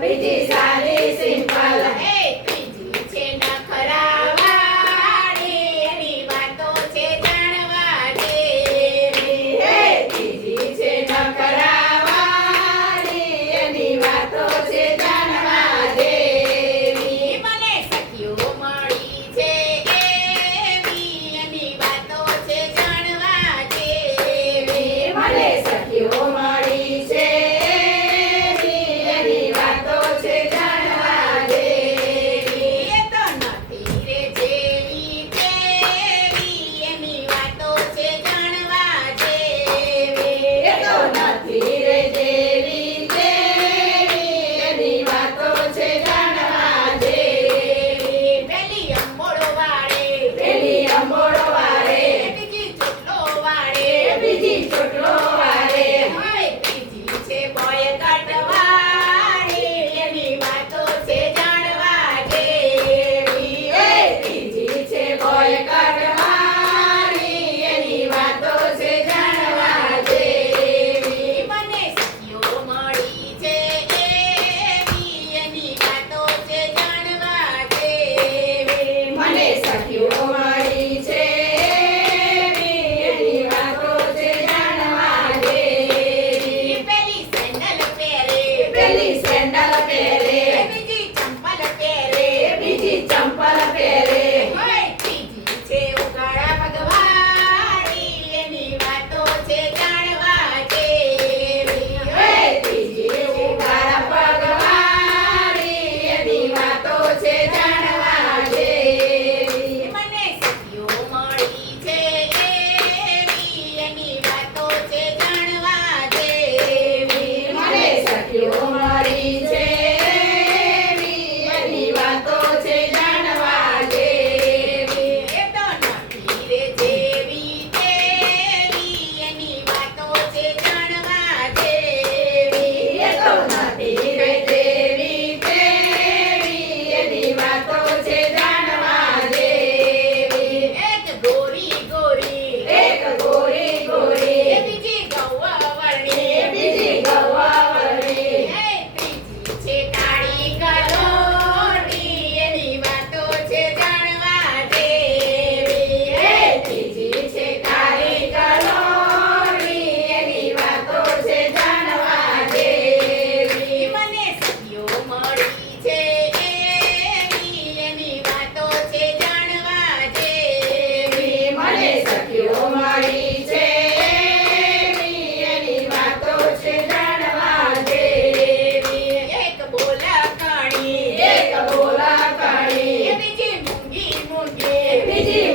બીજી સાદી સિમ્પલ. ત્રીજી છે નખરાવાળી, એની વાતો છે જાણવા જેવી. ત્રીજી છે નખરાવાળી, એની વાતો છે જાણવા જેવી. મને સખીઓ મળી છે એવી, એની વાતો છે જાણવા જેવી. મને સખીઓ મળી છે એવી, એની વાતો છે જાણવા જેવી. એ તો નથી રે જેવી તેવી, એની વાતો છે જાણવા જેવી. એ તો નથી રે જેવી તેવી, એની વાતો છે જાણવા જેવી. પેલી અંબોડો વાળે, પેલી અંબોડો વાળે, બીજી ચોટલો વાળે, બીજી ચોટલો વાળે. હવે ત્રીજી છે બોય કાટવાળી, એની વાતો છે જાણવા જેવી. ત્રીજી છે બોય કાઢવાની, એની વાતો છે જાણવા જેવી. મને સખીઓ મળી છે એવી, એની વાતો છે જાણવા જેવી. મને સખીઓ મળી છે એવી, એની વાતો છે જાણવા જેવી. પેલી સેન્ડલ પહેરે, પેલી સેન્ડલ પહેરે, બીજી ચંપલ પહેરે, બીજી ચંપલ પહેરે. હવે ત્રીજી છે ઉઘાડા પગવાળી, એની વાતો છે જાણવા જેવી. ત્રીજી ઉઘાડા પગવાળી, એની વાતો છે જાણવા જેવી. મને સખીઓ મળી છે એવી, એની વાતો છે જાણવા જેવી. મને સખીઓ મળી છે એવી, એની વાતો છે જાણવા જેવી. એ તો નથી રે જેવી તેવી, એની વાતો છે જાણવા જેવી. એ તો નથી રે જેવી તેવી, એની વાતો છે જાણવા જેવી. એક ગોરી ગોરી, એક ગોરી ગોરી, બીજી ગૌવર્ણી, બીજી ગવાવળી. ત્રીજી છે કાળી કલોરી, એની વાતો છે જાણવા જેવી. ત્રીજી છે કાળી કલોરી, એની વાતો છે જાણવા જેવી. મને સખીઓ મળી છે એવી, એની વાતો છે જાણવા જેવી. મને સખીઓ મળી છે એવી, એની વાતો છે જાણવા જેવી. એક બોલાકણી, એક બોલાકણી, બીજી મૂંગી મૂંગી, બીજી